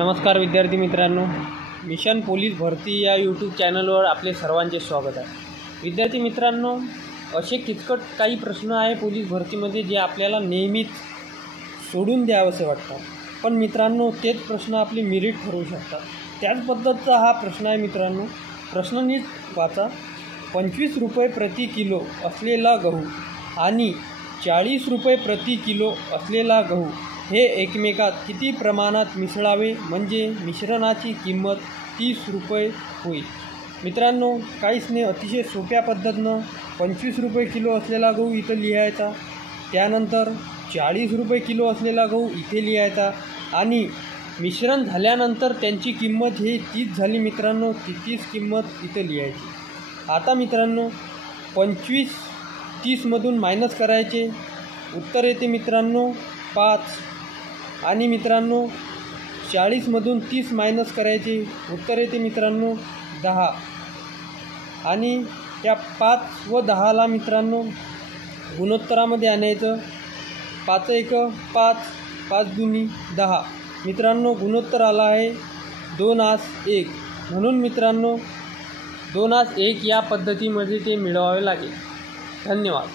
नमस्कार विद्यार्थी मित्रांनो, मिशन पोलीस भरती या यूट्यूब चॅनलवर आपले सर्वांचे स्वागत आहे। विद्यार्थी मित्रांनो, असे किचकट काही प्रश्न आहे पोलीस भरतीमध्ये जे आपल्याला नेहमीच सोडून द्यावेसे वाटतात, पण मित्रांनो तेच प्रश्न आपली मेरिट ठरवू शकतात। त्याच पद्धतीचा हा प्रश्न आहे मित्रांनो। प्रश्न नीट वाचा। 25 रुपये प्रति किलो असलेला गहू आणि 40 रुपये प्रति किलो असलेला गहू हे एकमेकात किती प्रमाणात मिसळावे म्हणजे मिश्रणाची किंमत 30 रुपये होईल। मित्रांनो, काहीच नाही, अतिशय सोप्या पद्धतीनं 25 रुपये किलो असलेला गहू इथं लिहायचा, त्यानंतर 40 रुपये किलो असलेला गहू इथे लिहायचा आणि मिश्रण झाल्यानंतर त्यांची किंमत ही 30 झाली मित्रांनो, ती 30 किंमत इथे लिहायची। आता मित्रांनो 25 30मधून मायनस करायचे, उत्तर येते मित्रांनो 5 आणि मित्रांनो 40मधून 30 मायनस करायचे, उत्तर येते मित्रांनो 10 आणि या 5 व 10ला मित्रांनो गुणोत्तरामध्ये आणायचं। 5 1 5, 5 2 10 मित्रांनो गुणोत्तर आला आहे 2:1 म्हणून मित्रांनो 2:1 या पद्धतीमध्ये ते मिळवावे लागेल। धन्यवाद।